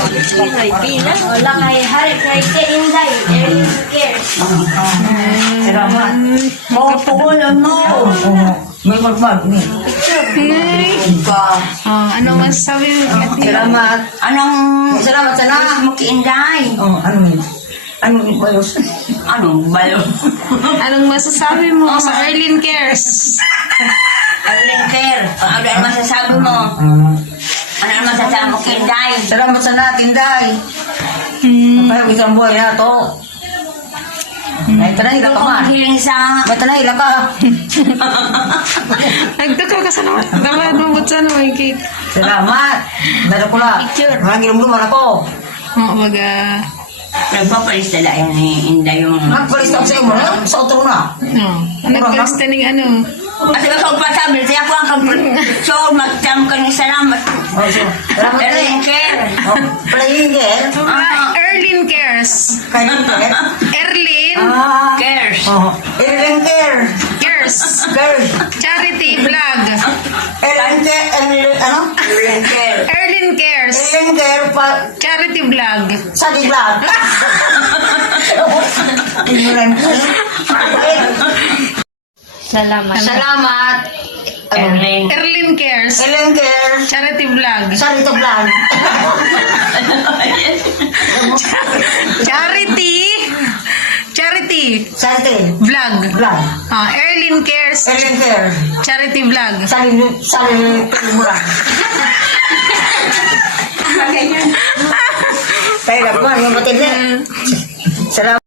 Wala kay Hari, kay Inday. Salamat. Pupulan mo. May magbag ni. Ano masasabi mo? Salamat. Salamat sana. Mo kay Inday. Ano yun? Anong bayos? Anong bayo? Anong masasabi mo sa Erlyn Cares? Arlene Care. Ano ang masasabi mo? Ano ang masasabi mo kay Inday? Salamat sana, Tinday. Kaya isang buhay na to. Ay, tanay ka man. Hiling sa... Matanay ka. Nagtaka ka sa naman. Dapat mabot sa naman, Kate. Salamat. Dalo ko na. Maraming ilong-luman ako. Oo, baga. Nagpapalis tala yan ni Inday yung... Nagpalis ako sa iyo mo. Sa otro na. Oo. Nagkalista ng ano. At ikaw sa pasabi, siya ko ang kampun. So, magtam ka ng salamat. Salamat na Arlene eh. Care. Palayin eh. Erlyn Cares. Kanin ka eh. Erlyn Cares. Ellen Care. Cares. Care. Charity Vlog. Ellen Care. Ano? Arlene Care. Erlyn Cares. Ellen Care pa. Charity Vlog. Sa diglag. Ellen Care. Salamat. Arlene. Erlyn Cares. Ellen Care. Charity Vlog. Sa dito vlog. Charity Charity. Vlog. Vlog. Erlyn Cares. Ellen Care. Charity Vlog. Sa mura. Kaya lang ba, yung batid na. Salamat.